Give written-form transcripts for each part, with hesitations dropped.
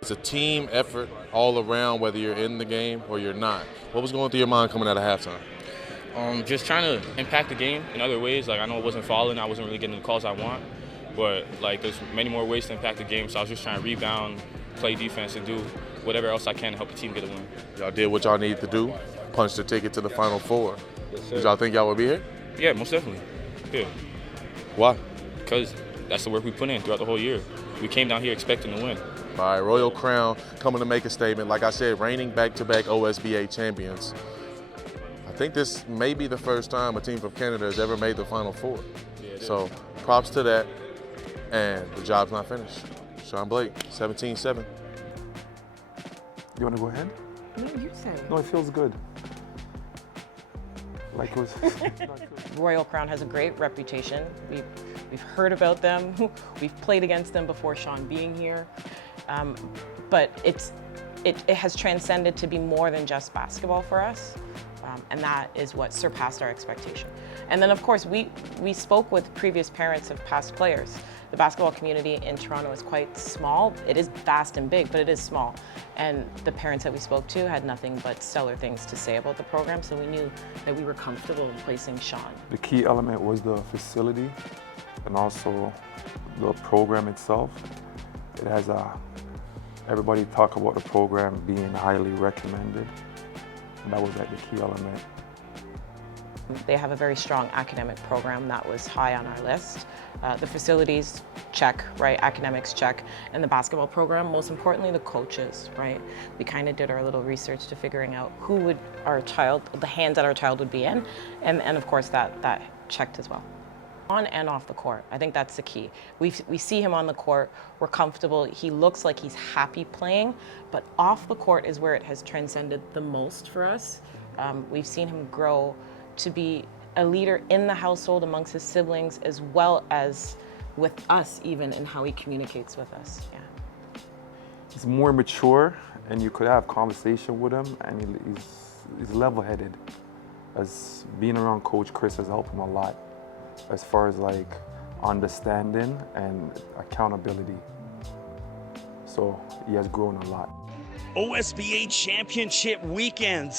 It's a team effort all around, whether you're in the game or you're not. What was going through your mind coming out of halftime? Just trying to impact the game in other ways. Like, I know I wasn't fouling, I wasn't really getting the calls I want, but like there's many more ways to impact the game. So I was just trying to rebound, play defense, and do whatever else I can to help the team get a win. Y'all did what y'all needed to do, punch the ticket to the Final Four. Yes, Did y'all think y'all would be here? Yeah, most definitely. Yeah, Why? because that's the work we put in throughout the whole year. We came down here expecting to win. All right, Royal Crown coming to make a statement. Like I said, reigning back-to-back OSBA champions. I think this may be the first time a team from Canada has ever made the Final Four. Yeah, So props to that, and the job's not finished. Sean Blake, 17-7. You want to go ahead? No, you say. No, it feels good. Like it was. Royal Crown has a great reputation. We've heard about them. We've played against them before Sean being here. But it has transcended to be more than just basketball for us. And that is what surpassed our expectation. And then of course, we spoke with previous parents of past players. The basketball community in Toronto is quite small. It is vast and big, but it is small. And the parents that we spoke to had nothing but stellar things to say about the program, so we knew that we were comfortable in placing Sean. The key element was the facility and also the program itself. It has everybody talk about the program being highly recommended. And that was like the key element. They have a very strong academic program that was high on our list. The facilities, check, right? Academics, check. And the basketball program, most importantly, the coaches, right? We kind of did our little research to figuring out who would the hands that our child would be in. And of course, that checked as well. On and off the court, I think that's the key. We see him on the court, we're comfortable, he looks like he's happy playing, but off the court is where it has transcended the most for us. We've seen him grow to be a leader in the household amongst his siblings, as well as with us even in how he communicates with us, yeah. He's more mature and you could have conversation with him and he's level-headed. As being around Coach Chris has helped him a lot as far as like understanding and accountability. So he has grown a lot. OSBA Championship weekend.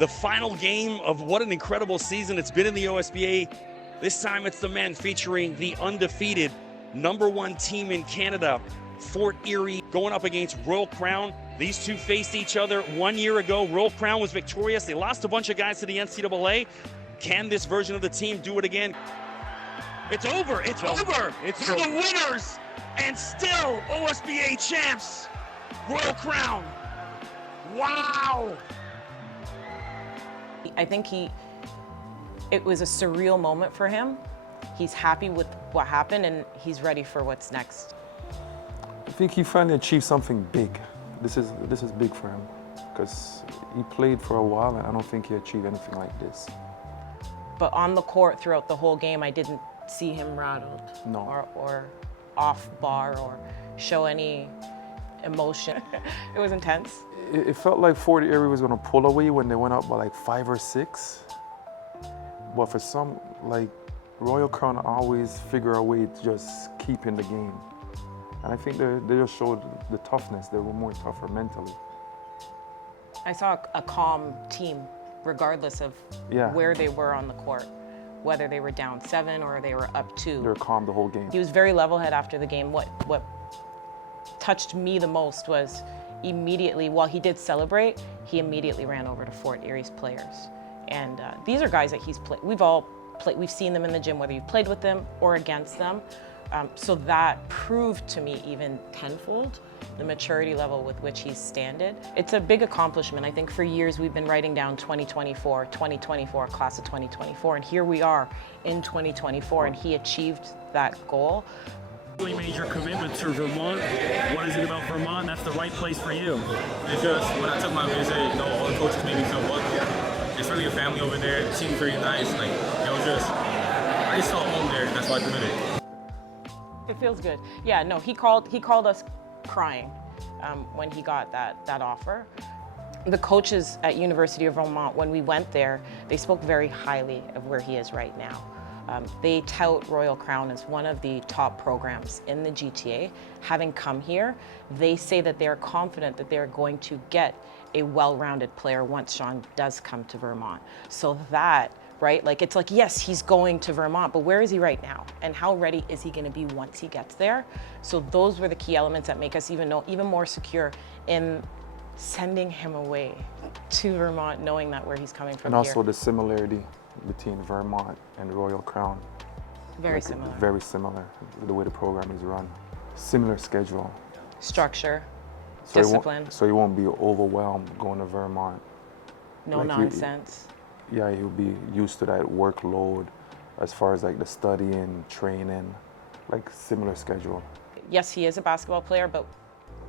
The final game of what an incredible season it's been in the OSBA. This time it's the men featuring the undefeated #1 team in Canada, Fort Erie, going up against Royal Crown. These two faced each other 1 year ago. Royal Crown was victorious. They lost a bunch of guys to the NCAA. Can this version of the team do it again? It's over. It's over. It's the winners and still OSBA champs, Royal Crown. Wow. I think it was a surreal moment for him. He's happy with what happened and he's ready for what's next. I think he finally achieved something big. This is big for him because he played for a while and I don't think he achieved anything like this. But on the court throughout the whole game, I didn't see him rattled or off bar or show any emotion. It was intense. It felt like Fort Erie was going to pull away when they went up by like 5 or 6. But for some, like Royal Crown always figure a way to just keep in the game. And I think they just showed the toughness. They were more tougher mentally. I saw a calm team, regardless of where they were on the court, whether they were down 7 or they were up 2. They were calm the whole game. He was very level-headed after the game. What touched me the most was immediately, while he did celebrate, he immediately ran over to Fort Erie's players. And these are guys that he's played. We've seen them in the gym, whether you've played with them or against them. So that proved to me even tenfold the maturity level with which he's standed. It's a big accomplishment. I think for years we've been writing down 2024, class of 2024, and here we are in 2024, and he achieved that goal. You made your commitment to Vermont. What is it about Vermont that's the right place for you? It's just, when I took my visit, all the coaches made me feel welcome. It's really a family over there. It seemed very nice. Like, it was just, I just felt home there. That's why I committed. It feels good. Yeah, no, he called us crying when he got that offer. The coaches at University of Vermont, when we went there, they spoke very highly of where he is right now. They tout Royal Crown as one of the top programs in the GTA. Having come here, they say that they're confident that they're going to get a well-rounded player once Sean does come to Vermont. So that, right, like it's like, yes, he's going to Vermont, but where is he right now? And how ready is he gonna be once he gets there? So those were the key elements that make us even more secure in sending him away to Vermont, knowing that where he's coming from. And also here. the similarity between Vermont and Royal Crown. Very similar. Very similar, the way the program is run. Similar schedule. Structure, So discipline, so you won't be overwhelmed going to Vermont. no like nonsense. Yeah, you'll be used to that workload as far as like the studying, training, like similar schedule. Yes, he is a basketball player, but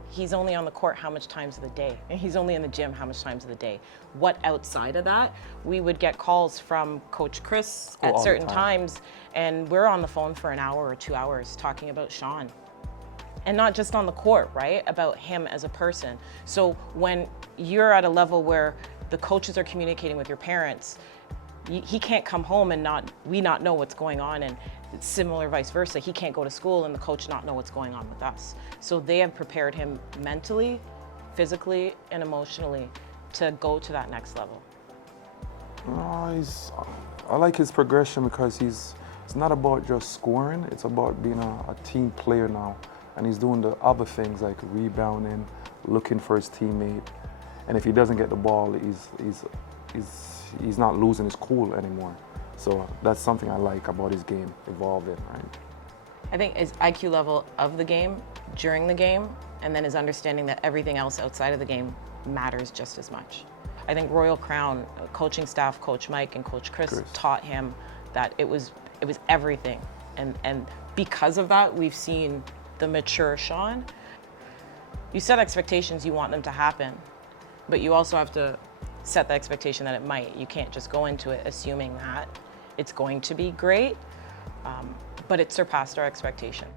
he's only on the court how much times of the day? And he's only in the gym how much times of the day? What outside of that? We would get calls from Coach Chris all at the certain time. times, and we're on the phone for an hour or 2 hours talking about Sean. And not just on the court, right? About him as a person. So when you're at a level where the coaches are communicating with your parents, he can't come home and we not know what's going on, and it's similar vice versa. He can't go to school and the coach not know what's going on with us. So they have prepared him mentally, physically, and emotionally to go to that next level. I like his progression because it's not about just scoring, it's about being a team player now. And he's doing the other things like rebounding, looking for his teammate. And if he doesn't get the ball, he's not losing his cool anymore. So that's something I like about his game evolving, right? I think his IQ level of the game, during the game, and then his understanding that everything else outside of the game matters just as much. I think Royal Crown coaching staff, Coach Mike and Coach Chris taught him that it was everything. And because of that, we've seen the mature Sean. You set expectations, you want them to happen, but you also have to set the expectation that it might. You can't just go into it assuming that it's going to be great, but it surpassed our expectations.